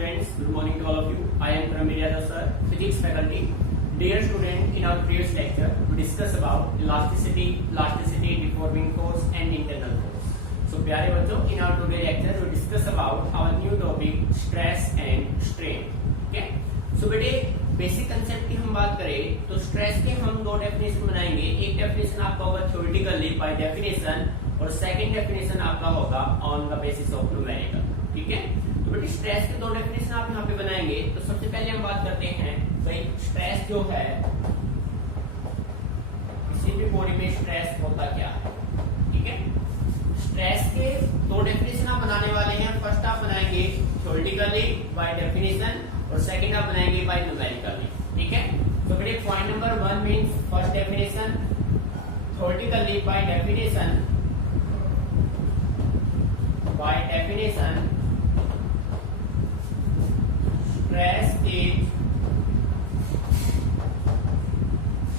students, good morning to all of you. I am Pramiryada sir, physics faculty. Dear student, in our previous lecture, we discussed about elasticity, deforming force and internal force. So प्यारे बच्चों, in our today lecture, we discuss about our new topic stress and strain. Okay? So बेटे basic concept की हम बात करें तो stress के हम दो डेफिनेशन बनाएंगे. एक डेफिनेशन आपका होगा थ्योरेटिकली बाय डेफिनेशन और सेकंड डेफिनेशन आपका होगा on the basis of numerical. ठीक है, तो बेटे स्ट्रेस के दो डेफिनेशन आप यहाँ पे बनाएंगे. तो सबसे पहले हम बात करते हैं भाई स्ट्रेस जो है, किसी भी बॉडी में स्ट्रेस होता क्या है. ठीक है, स्ट्रेस के दो डेफिनेशन आप बनाने वाले हैं. फर्स्ट आप बनाएंगे थ्योरेटिकली बाय डेफिनेशन और सेकंड आप बनाएंगे बाय न्यूमेरिकली. ठीक है, तो बेटे point number 1 means first definition theoretically by definition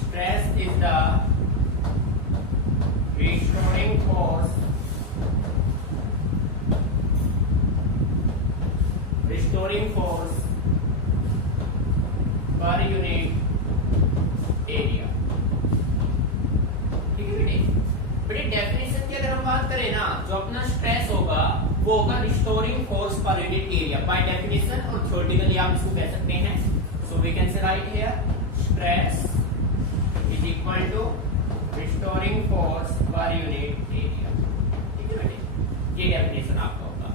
stress is the restoring force per unit area. ठीक है बेटे, बेटे डेफिनेशन की अगर हम बात करें ना, जो अपना स्ट्रेस होगा वो होगा restoring force per unit area by definition, और थ्योरेटिकली आप इसको कह सकते हैं. So we can say right here stress is equal to restoring force per unit area. ठीक है बेटे, ये डेफिनेशन आपका होगा.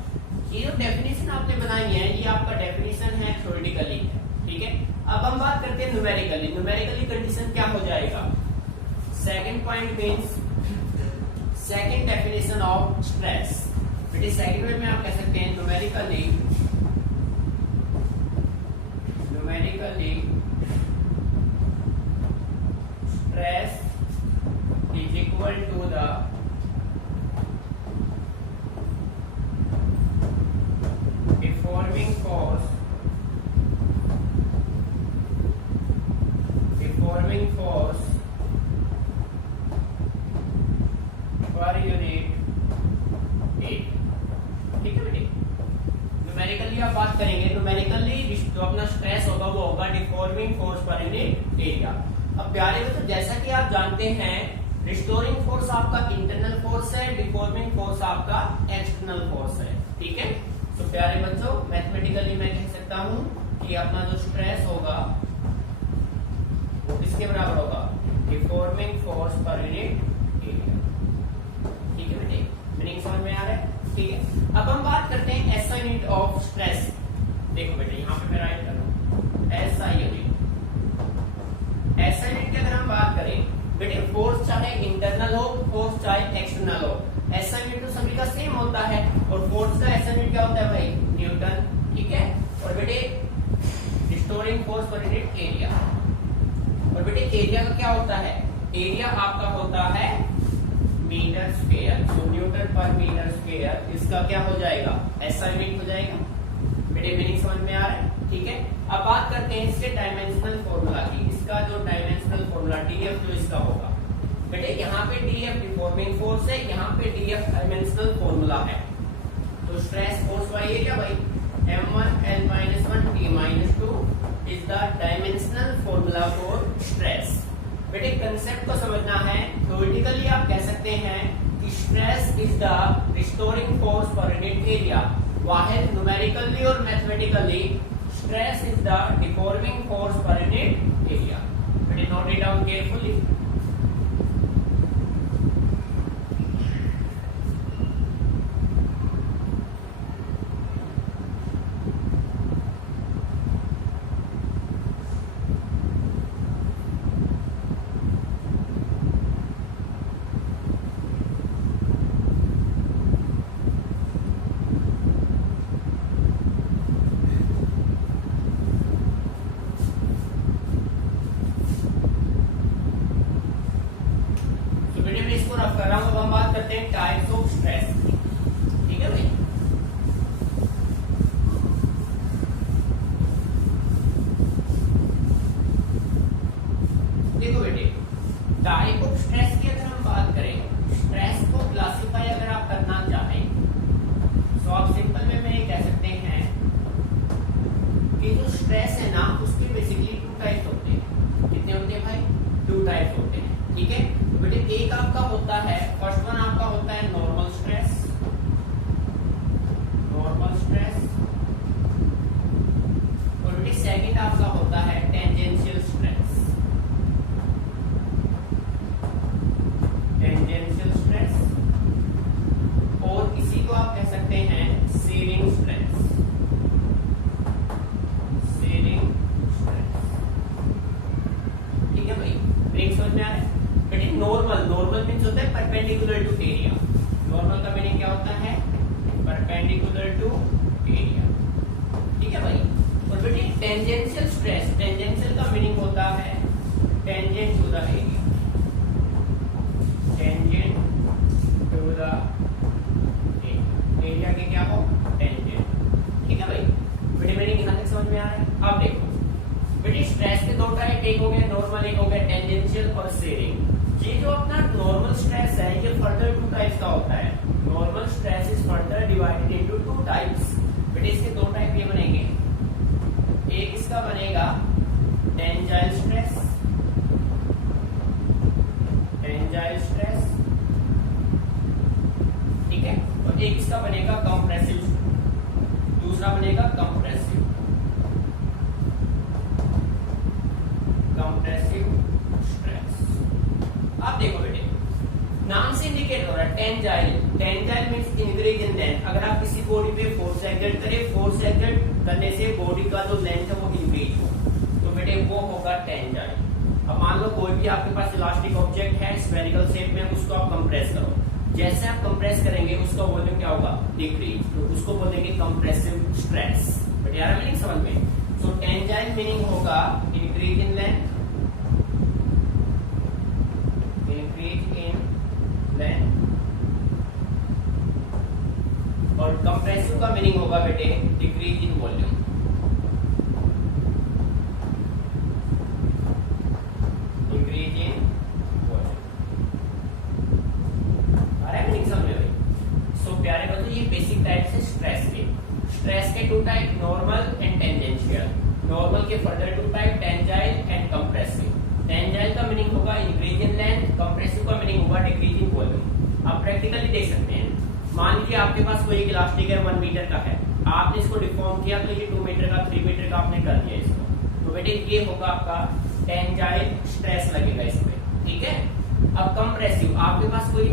ये जो डेफिनेशन आपने बनाई है ये आपका डेफिनेशन है थ्योरेटिकली. ठीक है, अब हम बात करते हैं न्यूमेरिकली. न्यूमेरिकली कंडीशन क्या हो जाएगा. Second point means second definition of stress. बेटे सेकंड वे में आप कह सकते हैं numerically stress is equal to the deforming force per unit area. ठीक है बेटे, न्यूमेरिकली आप बात करेंगे. न्यूमेरिकली जो अपना स्ट्रेस होगा वो होगा deforming force per unit area. अब प्यारे बच्चों, जैसा कि आप जानते हैं रिस्टोरिंग फोर्स आपका इंटरनल फोर्स है, डिफॉर्मिंग फोर्स आपका एक्सटर्नल फोर्स है. ठीक है, तो प्यारे बच्चों मैथमेटिकली मैं कह सकता हूं कि अपना जो स्ट्रेस होगा वो किसके बराबर होगा, deforming force per unit area. ठीक है बेटे, मीनिंग समझ में आ रहा है. ठीक है, अब हम बात करते हैं एसआई यूनिट ऑफ स्ट्रेस. देखो बेटे यहाँ पे मैं राइट कर रहा हूँ एसआई यूनिट. एसआई यूनिट की अगर हम बात करें बेटे, फोर्स चाहे इंटरनल हो, फोर्स चाहे एक्सटर्नल हो, एसआई यूनिट तो सभी का सेम होता है. और फोर्स का एसआई यूनिट क्या होता है भाई, न्यूटन. ठीक है, और बेटे restoring force per unit area. और बेटे एरिया का क्या होता है, एरिया आपका होता है मीटर स्क्वायर. तो न्यूटन पर मीटर स्क्वायर इसका क्या हो जाएगा, एसआई यूनिट हो जाएगा. बेटे मीनिंग समझ में आ रहा है. ठीक है, अब बात करते हैं इसके डायमेंशनल फॉर्मूला की. इसका जो डायमेंशनल फॉर्मूला डीएफ जो इसका होगा बेटे, यहाँ पे डीएफ डिफॉर्मिंग फोर्स है, यहाँ पे डीएफ डायमेंशनल फॉर्मूला है. तो स्ट्रेस फोर्स वाई है क्या भाई, m1l-1t-2 is the dimensional formula for stress. बेटे कंसेप्ट को समझना है. थ्योरेटिकली आप कह सकते हैं कि stress is the restoring force per unit area, वाहिद न्यूमेरिकली और mathematically stress is the deforming force per unit area. बेटे नोट इट डाउन केयरफुली. एक हो गया नॉर्मल, एक हो गया टेंजेंशियल और शेयरिंग। ये जो अपना नॉर्मल स्ट्रेस है ये फर्दर टू टाइप्स का होता है। Normal stress is further divided into two types. बेटे इसके दो टाइप ये बनेंगे, एक इसका बनेगा टेंजाइल स्ट्रेस, टेंजाइल स्ट्रेस, ठीक है, और एक इसका बनेगा कंप्रेसिव, दूसरा बनेगा कंप्रेसिव, कंप्रेसिव स्ट्रेस। आप देखो बेटे नाम से इंडिकेट हो रहा है tensile, tensile means increase in length. अगर आप किसी बॉडी पे फोर्स एक्सर्ट करें, फोर्स एक्सर्ट करने से बॉडी का जो लेंथ है वो इंक्रीज हो, तो बेटे वो होगा टेंजाइल। अब मान लो कोई भी आपके पास इलास्टिक ऑब्जेक्ट है स्फेरिकल शेप में, उसको आप कंप्रेस करो, जैसे आप कंप्रेस करेंगे उसका वॉल्यूम क्या होगा, डिक्रीज, तो उसको बोलेंगे कंप्रेसिव स्ट्रेस। बेटे यार मीनिंग समझ में। सो टेंजाइल मीनिंग होगा increase in length, increase in length, और कंप्रेसिव का मीनिंग होगा बेटे decrease in volume, increase in volume. आ रहा है मीनिंग समझ में भाई। सो प्यारे बच्चों ये बेसिक टाइप्स है स्ट्रेस के। स्ट्रेस के two type normal and tangential. Normal के further two type tensile and compressive. Tensile का मीनिंग होगा इंक्रीज इन लेंथ, कंप्रेसिव का मीनिंग होगा डिक्रीज इन वॉल्यूम। आप प्रैक्टिकली देख सकते हैं, मान लीजिए आपके पास कोई एक इलास्टिक है 1 मीटर का है, आपने इसको डिफॉर्म किया तो ये 2 मीटर का 3 मीटर का आपने कर दिया इसको, तो बेटे ये होगा आपका टेंजाइल स्ट्रेस लगेगा इसमें, ठीक है। अब कंप्रेसिव, आपके पास कोई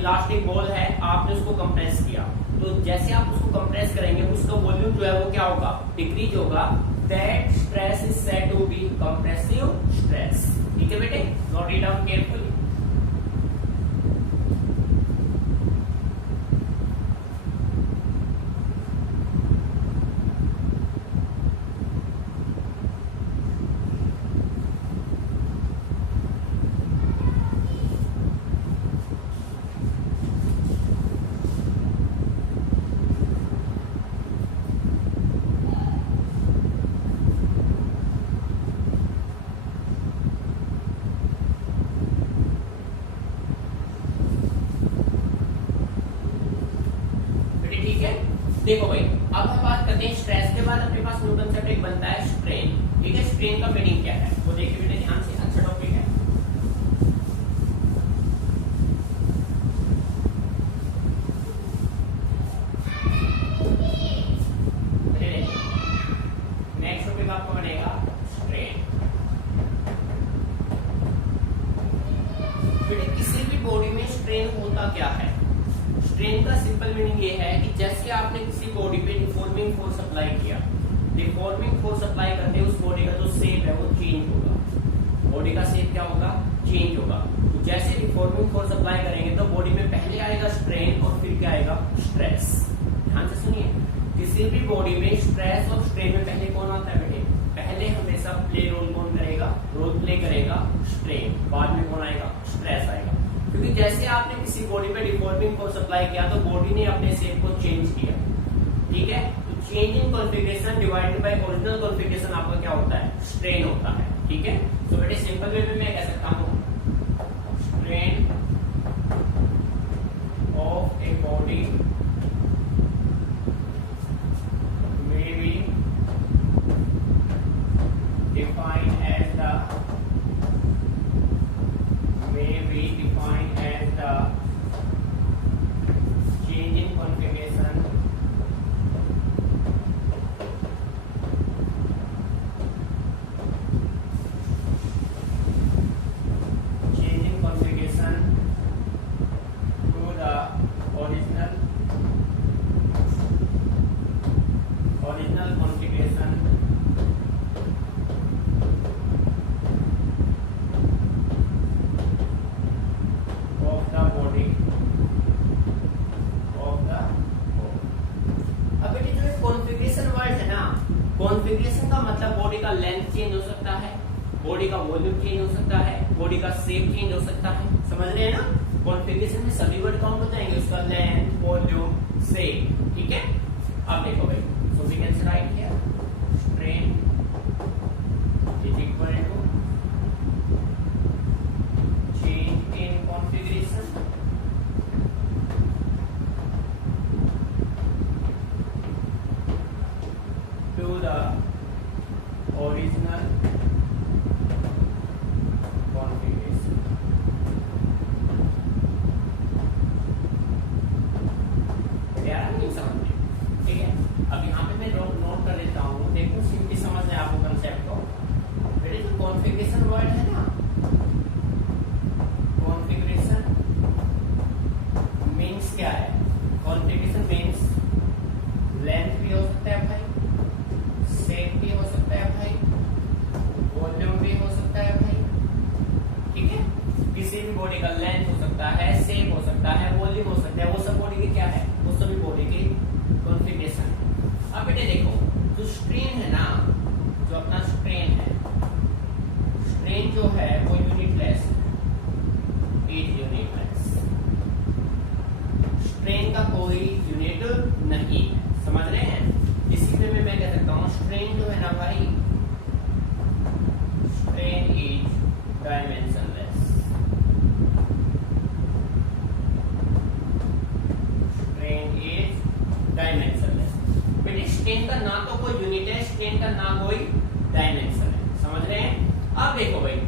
इलास्टिक बॉल है, आपने उसको कंप्रेस किया, तो जैसे आप उसको कंप्रेस करेंगे उसका वॉल्यूम जो है वो क्या होगा, डिक्रीज होगा। That stress is said to be compressive stress, ठीक है बेटे, नोट इट डाउन केयरफुली। देखो भाई अब हम बात करते हैं स्ट्रेस के बाद अपने पास न्यू कंसेप्ट एक बनता है स्ट्रेन, ठीक है। स्ट्रेन का मीनिंग क्या है वो देखिए बेटे ध्यान से, अच्छा टॉपिक है। नेक्स्ट टॉपिक आपको बनेगा स्ट्रेन। बेटे किसी भी बॉडी में स्ट्रेन होता क्या है, स्ट्रेन का सिंपल मीनिंग ये है कि जैसे आपने किसी बॉडी पे डिफॉर्मिंग फोर्स अप्लाई किया, डिफॉर्मिंग फोर्स अप्लाई करते उस बॉडी का जो शेप है वो चेंज होगा, बॉडी का शेप क्या होगा, चेंज होगा। तो जैसे डिफॉर्मिंग फोर्स अप्लाई करेंगे तो बॉडी में पहले आएगा स्ट्रेन और फिर क्या आएगा, स्ट्रेस। ध्यान से सुनिए, किसी भी बॉडी में स्ट्रेस और स्ट्रेन में पहले कौन आता है बेटे, पहले हमेशा प्ले रोल कौन करेगा, रोल प्ले करेगा स्ट्रेन, बाद में कौन आएगा, स्ट्रेस आएगा। क्योंकि जैसे आपने किसी बॉडी पे डिफॉर्मिंग फोर्स अप्लाई किया तो बॉडी ने अपने शेप को चेंज किया, ठीक है। तो change in configuration divided by original configuration आपका क्या होता है, स्ट्रेन होता है, ठीक है। तो बेटे सिंपल वे में मैं कह सकता हूं strain of a body may be defined as the change in configuration to the original configuration of the body of the body। अब बेटे जो कॉन्फ़िगरेशन वर्ड है ना, कॉन्फ़िगरेशन का मतलब बॉडी का लेंथ चेंज हो सकता है, बॉडी का वॉल्यूम चेंज हो सकता है, बॉडी का शेप चेंज हो सकता है, समझ रहे हैं ना। कॉन्फ़िगरेशन में सभी वर्ड काउंट हो जाएंगे, उसका लेंथ, वॉल्यूम, शेप, ठीक है। अब देखो भाई, so we can write here strain is equal to unit नहीं है। समझ रहे हैं? इसी में मैं कह सकता हूँ स्ट्रेन जो है ना भाई, strain is dimensionless. Strain is dimensionless. बेटे स्ट्रेन का ना तो कोई यूनिट है, स्ट्रेन का ना कोई डायमेंशन है। समझ रहे हैं? अब देखो भाई,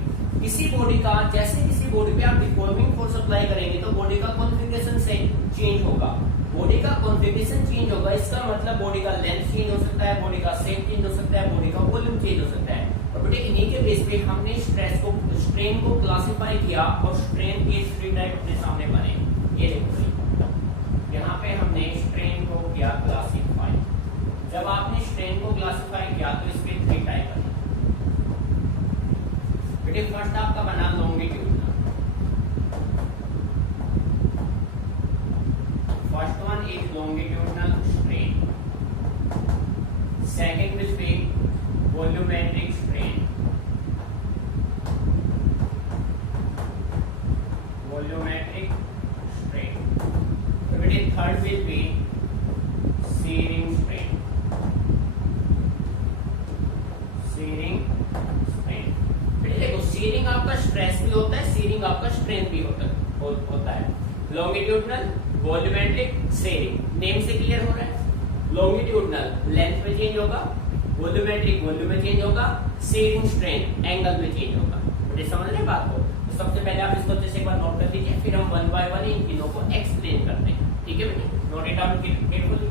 किसी बॉडी का, जैसे किसी बॉडी पे आप डिफॉर्मिंग फोर्स अप्लाई करेंगे तो बॉडी का कॉन्फ़िगरेशन से चेंज होगा। बॉडी का कॉन्फ़िगरेशन चेंज होगा, इसका मतलब बॉडी का लेंथ चेंज हो सकता है, बॉडी का शेप चेंज हो सकता है, बॉडी का वॉल्यूम चेंज हो सकता है। और बेटे इन्हीं के बेस पे हमने स्ट्रेन को क्लासिफाई किया और स्ट्रेन के 3 टाइप अपने सामने बने। ये देखो यहाँ पे हमने स्ट्रेन को किया क्लासिफाई। जब आपने स्ट्रेन को क्लासिफाई किया तो इसके 3 टाइप बने। बेटे फर्स्ट आपका बना longitudinal. First one is longitudinal strain. Second will be volumetric strain. Volumetric strain. तो बेटे third will be shearing strain. Shearing strain. देखो शीयरिंग आपका स्ट्रेस भी होता है, शीयरिंग आपका स्ट्रेंथ भी होता है। Longitudinal, volumetric, shearing. नेम से क्लियर हो रहा है? लॉन्गिट्यूडनल लेंथ में चेंज होगा, वॉल्यूमेट्रिक वॉल्यूम में चेंज होगा, शीयरिंग स्ट्रेन एंगल में चेंज होगा। मुझे समझ रहे बात को? तो सबसे पहले आप इसको जैसे एक बार नोट कर लीजिए, फिर हम 1 बाय 1 इन तीनों को एक्सप्लेन करते हैं। ठीक है बेटे, नोट इट डाउन केयरफुली।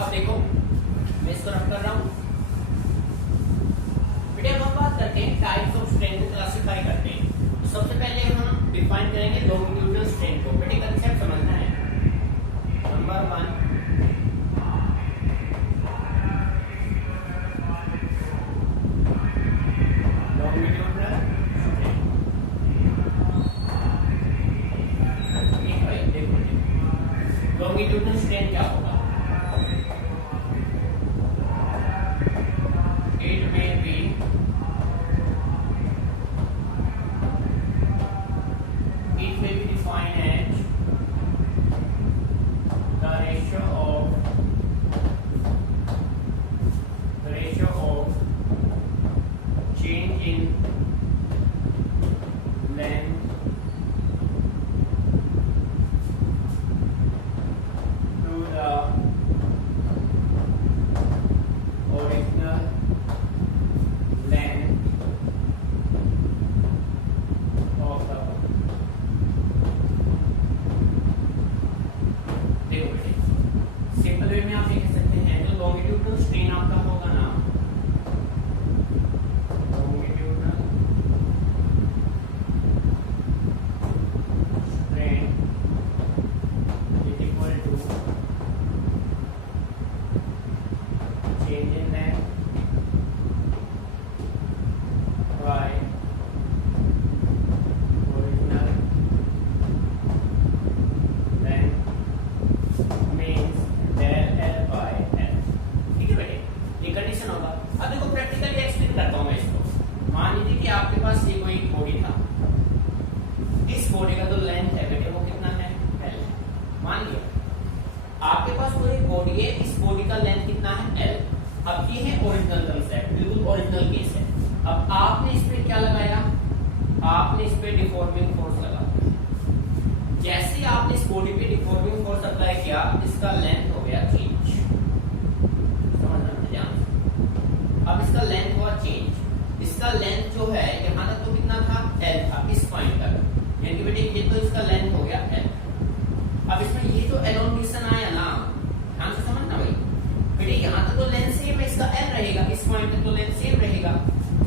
अब देखो मैं इसको रख कर रहा हूं बेटे। अब हम बात करते हैं टाइप्स ऑफ स्ट्रेन को क्लासिफाई करते हैं। तो सबसे पहले हम डिफाइन करेंगे लॉन्गिट्यूडनल स्ट्रेन को। बेटे कंसेप्ट समझना है। Number 1 longitudinal strain. Longitudinal strain क्या होगा? It may be defined as the ratio of change in length to the original length of the bone। देखो बेटे, सिंपल वे में आप ये कह सकते हैं जो लॉन्गिट्यूडनल स्ट्रेन आपका होगा ना, longitudinal strain is equal to change in length by original length means del L by L। ठीक है बेटे, ये कंडीशन होगा। अब देखो प्रैक्टिकली एक्सप्लेन करता हूँ मैं इसको। मान लीजिए कि आपके पास ये कोई बॉडी था, इस बॉडी का जो लेंथ है बेटे वो कितना है? L। मान लिया आपके पास कोई बॉडी है, इस बॉडी का लेंथ कितना है? L। अब ये है ओरिजिनल कंसेप्ट, बिल्कुल ओरिजिनल केस है। अब आपने इस पे क्या लगाया? आपने इस पे डिफॉर्मिंग फोर्स लगा। जैसे आपने इस बॉडी पे डिफॉर्मिंग फोर्स अप्लाई किया, इसका लेंथ हो गया चेंज। समझना ध्यान से। अब इसका लेंथ हुआ इसका लेंथ जो है यहाँ तक तो कितना था, L था, इस पॉइंट तक, यानी कि बेटे ये तो इसका लेंथ हो गया L। अब इसमें ये जो एलोंगेशन आया ना, ध्यान से समझना भाई, बेटे यहाँ तक तो लेंथ सेम है, इसका L रहेगा, इस पॉइंट तक तो लेंथ सेम रहेगा।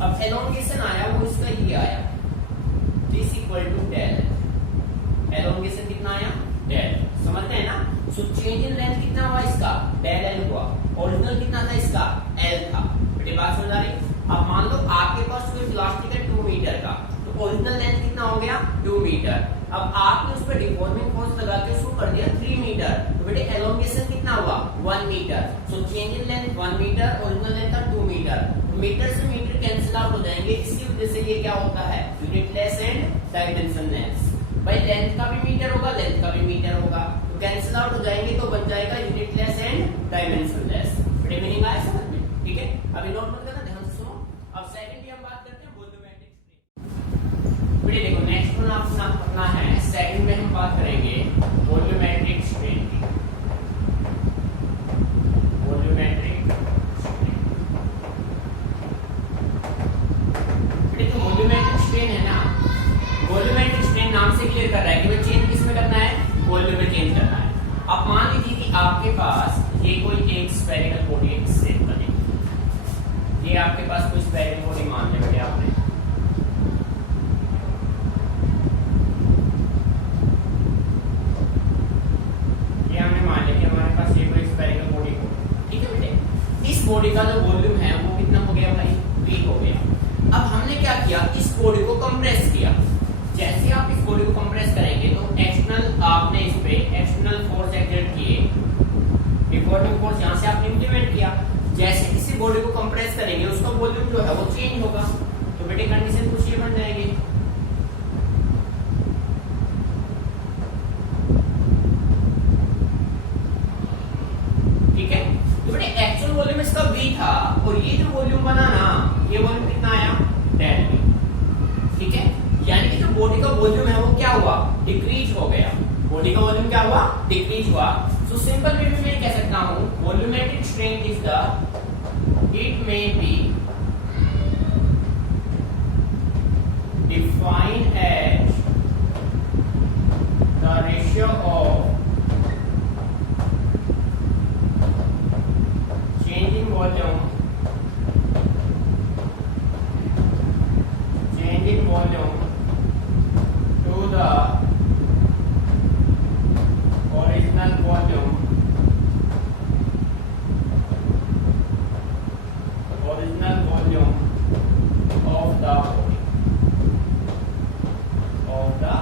अब एलोंगेशन आया वो इसका ये आया, this equal to del, elongation कितना आया, डेल, समझते हैं ना। सो चेंज इन लेंथ कितना हुआ इसका, डेल L हुआ, ओरिजिनल कितना था इसका, L था। बेटे बात समझ आ रही। अब मान लो आपके पास कोई प्लास्टिक है 2 मीटर का, तो ओरिजिनल लेंथ कितना हो गया, 2 मीटर। अब आपने उस पर डिफॉर्मिंग फोर्स लगा के उसको कर दिया 3 मीटर, तो बेटे एलोंगेशन कितना हुआ, 1 metre. So change in length 1 metre, original length था 2 मीटर। मीटर से मीटर कैंसिल आउट हो जाएंगे, इसकी वजह से ये क्या होता है, यूनिटलेस एंड डायमेंशनलेस। भाई लेंथ का भी मीटर होगा, लेंथ का भी मीटर होगा, तो कैंसिल आउट हो जाएंगे, तो बन जाएगा यूनिटलेस एंड डायमेंशनलेस। बेटे मीनिंग आया समझ में, ठीक है। अभी नोट मत करना, ध्यान से सुनो। अब सेकंड की हम बात करते हैं वॉल्यूमेट्रिक स्ट्रेन। बेटे देखो नेक्स्ट वन अपना है, सेकंड में हम बात करेंगे वॉल्यूमेट्रिक स्ट्रेन की। वॉल्यूमेट्रिक स्ट्रेन, बेटे जो वॉल्यूमेट्रिक स्ट्रेन है ना, वॉल्यूमेट्रिक स्ट्रेन नाम से क्लियर कर रहा है कि भाई चेंज किसमें करना है, वॉल्यूम में चेंज करना है। अब मान लीजिए कि आपके पास ये कोई एक स्फेरिकल बॉडी है, इस शेप का, ये आपके पास कोई स्फेरिकल बॉडी मान ले बेटे आपने, ये हमने मान लिया कि हमारे पास ये कोई स्फेरिकल बॉडी हो, ठीक है बेटे। इस बॉडी का जो वॉल्यूम है वो कितना हो गया भाई, V हो गया। अब हमने क्या किया, इस बॉडी को कंप्रेस किया। जैसे आप इस बॉडी को कंप्रेस करेंगे तो एक्सटर्नल आपने इस पे एक्सटर्नल फोर्स एक्सर्ट किए, डिफॉर्मिंग फोर्स यहां से आपने इंप्लीमेंट किया। जैसे किसी बॉडी को कंप्रेस करेंगे उसका वॉल्यूम जो है वो चेंज होगा, तो बेटे कंडीशन कुछ ये बन जाएगी, ठीक है। तो बेटे एक्चुअल वॉल्यूम इसका V था, और ये जो वॉल्यूम बना ना, ये वॉल्यूम कितना आया, डेल V, ठीक है। यानी कि जो बॉडी का वॉल्यूम है वो क्या हुआ, डिक्रीज हो गया। बॉडी का वॉल्यूम क्या हुआ, डिक्रीज हुआ। सो सिंपल वे में मैं कह सकता हूं volumetric strain is the, it may be defined as the ratio of change in volume, change in volume to the original volume, original volume of the body, of the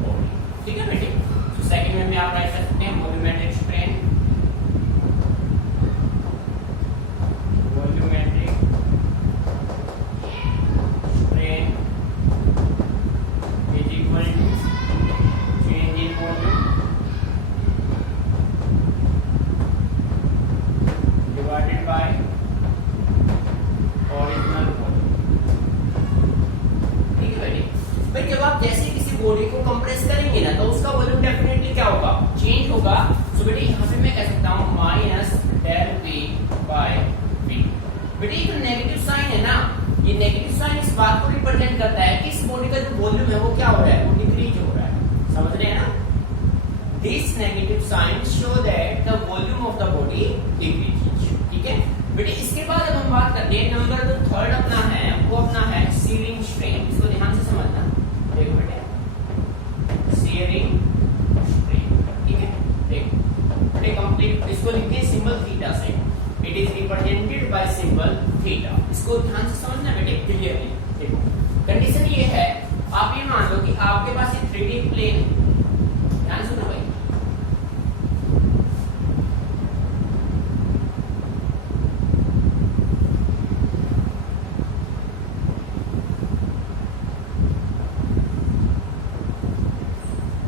body, ठीक है बेटे। तो second में आप right कर सकते हैं volumetric strain, volumetric strain is equal to change in volume divided by original volume, ठीक है बेटे। भाई जब आप जैसे किसी बॉडी को कंप्रेस करेंगे ना, तो उसका वॉल्यूम डेफिनेटली क्या होगा, चेंज होगा। सो बेटे यहाँ पे मैं कह सकता हूँ minus del V by V। बेटे ये जो नेगेटिव साइन है ना, ये नेगेटिव साइन इस बात को रिप्रेजेंट करता है कि इस बॉडी का जो वॉल्यूम है वो क्या हो रहा है, वो डिक्रीज हो रहा है, समझ रहे हैं ना। This negative sign show that the volume of the body decrease, ठीक है बेटे। इसके बाद अब हम बात करते हैं नंबर जो थर्ड अपना है, वो अपना है सीयरिंग स्ट्रेन। इसको ध्यान से समझना, देखो बेटे सीयरिंग स्ट्रेन, ठीक है। देखो बेटे कंप्लीट इसको लिखते हैं सिंबल थीटा से, it is represented by symbol theta. इसको ध्यान से समझना बेटे क्लियरली। देखो कंडीशन ये है, आप ये मान लो कि आपके पास ये 3D प्लेन, ध्यान सुनो भाई,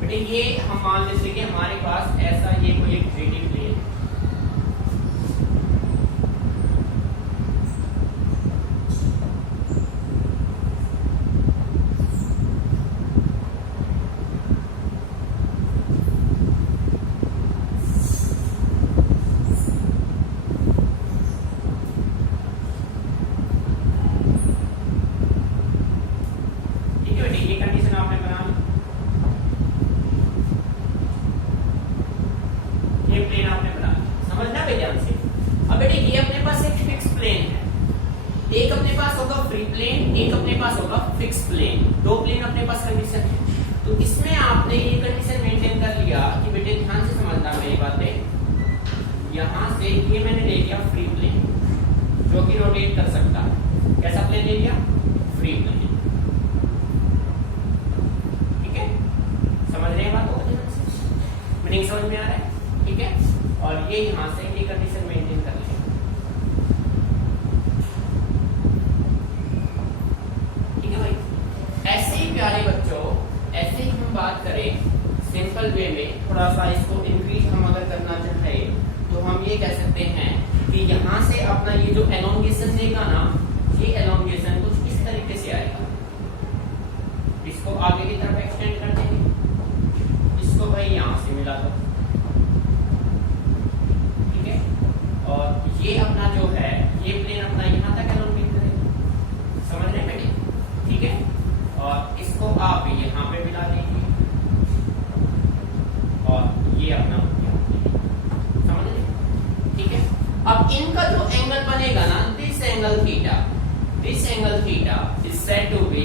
बेटे ये हम मान लेते कि हमारे पास ऐसा ये कोई एक 3D प्लेन, एक अपने पास होगा फ्री प्लेन, एक अपने पास होगा फिक्स प्लेन, दो प्लेन अपने पास कंडीशन है। तो इसमें आपने ये कंडीशन मेंटेन कर लिया कि बेटे ध्यान से समझना मेरी बातें, यहां से ये मैंने ले लिया फ्री प्लेन जो कि रोटेट कर सकता है। कैसा प्लेन ले लिया? Free plane. ठीक है, समझ रहे हैं बात को? मीनिंग समझ में आ रहा है? ठीक है, और ये यहां से ये कंडीशन मेंटेन कर लिया। ठीक है भाई, ऐसे ही प्यारे बच्चों, ऐसे ही हम बात करें सिंपल वे में, थोड़ा सा इसको इंक्रीज हम अगर करना चाहे तो हम ये कह सकते हैं कि यहां से अपना ये जो एलोंगेशन देगा ना, ये एलोंगेशन कुछ इस तरीके से आएगा। इसको आगे की तरफ एक्सटेंड कर देंगे, इसको भाई यहां से मिला दो। ठीक है, और ये अपना जो है ये प्लेन अपना यहां तक एलोंगेट करेगा। समझ रहे हैं बेटे? ठीक है, और इसको आप यहाँ पे मिला दीजिए और ये अपना समझ लीजिए। ठीक है, अब इनका जो एंगल बनेगा ना, this angle theta is said to be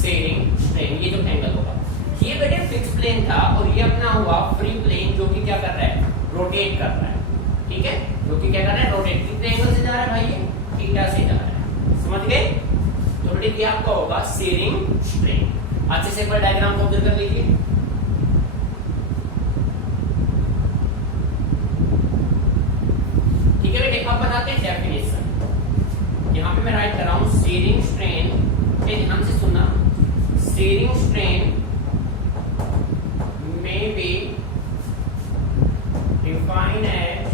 shearing strain. ये जो एंगल होगा ये बेटे फिक्स प्लेन था और ये अपना हुआ फ्री प्लेन जो कि क्या कर रहा है? रोटेट कर रहा है। ठीक है, जो कि क्या कर रहा है? रोटेट। कितने एंगल से जा रहा है भाई? ये थीटा से जा रहा है। समझ गए? तो बेटे क्या आपका होगा? Shearing strain. अच्छे से एक बार डायग्राम को ऑब्जर्व कर लीजिए। ठीक है बेटे, अब बनाते हैं डेफिनेशन। यहां पे मैं राइट कर रहा हूं शेयरिंग स्ट्रेन। ध्यान से सुनना, shearing strain may be defined as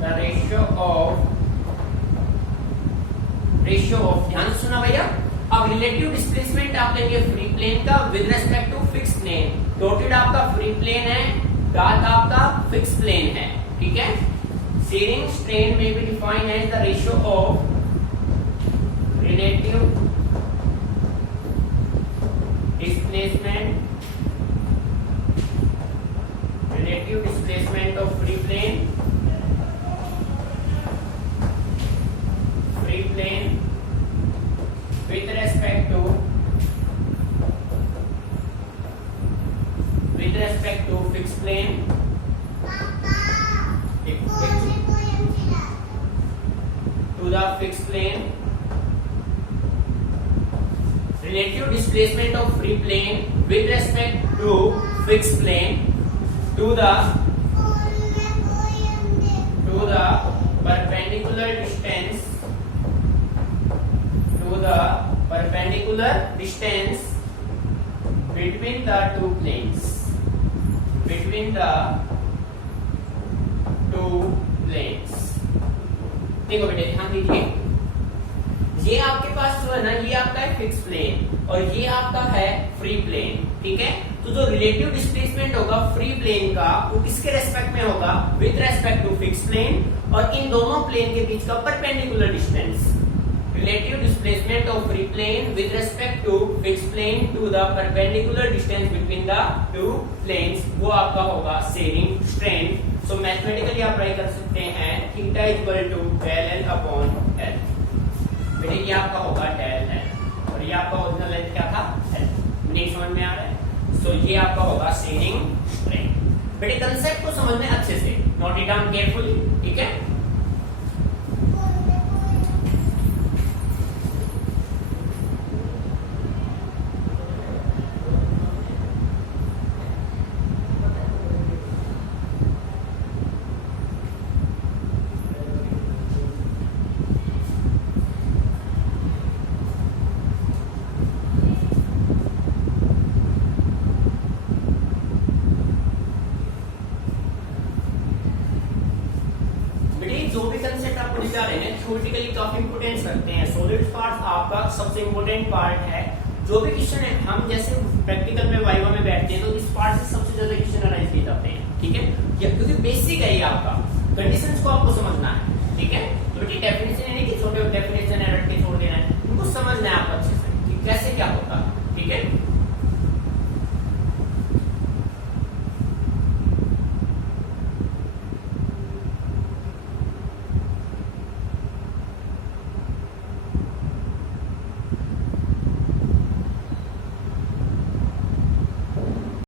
the ratio of ध्यान सुना भैया। अब रिलेटिव डिस्प्लेसमेंट आप लेंगे फ्री प्लेन का with respect to fix plane. Dotted आपका फ्री प्लेन है, डार्क आपका फिक्स प्लेन है। ठीक है, shearing strain may be defined as the ratio of relative displacement of free plane with respect to fixed plane to the fixed plane, relative displacement of free plane with respect to fixed plane to the perpendicular distance between the two planes, देखो बेटे ध्यान दीजिए, ये आपके पास जो है ना, ये आपका है फिक्स प्लेन और ये आपका है फ्री प्लेन। ठीक है, तो जो रिलेटिव डिस्प्लेसमेंट होगा फ्री प्लेन का वो किसके रेस्पेक्ट में होगा? With respect to fix plane, और इन दोनों प्लेन के बीच का perpendicular distance. Relative displacement of free plane with respect to fix plane to the perpendicular distance between the two planes, वो आपका होगा शेयरिंग स्ट्रेन। सो मैथमेटिकली आप ट्राई कर सकते हैं theta equal to del L upon L. बेटे ये आपका होगा डेल एल और ये आपका ओरिजिनल लेंथ क्या था? एल। नहीं समझ में आ रहा है? सो ये आपका होगा शेयरिंग स्ट्रेन। बेटे कंसेप्ट को समझने अच्छे से, नोट इट डाउन केयरफुली। ठीक है, थ्योरेटिकली काफी इंपोर्टेंस रखते हैं। सॉलिड पार्ट आपका सबसे इंपोर्टेंट पार्ट है। जो भी क्वेश्चन है, हम जैसे प्रैक्टिकल में वाइवा में बैठते हैं तो इस पार्ट से सबसे ज्यादा क्वेश्चन अराइज किए जाते हैं। ठीक है, क्योंकि बेसिक है ये आपका, कंडीशंस को आपको समझना है। ठीक है, तो डेफिनेशन यानी कि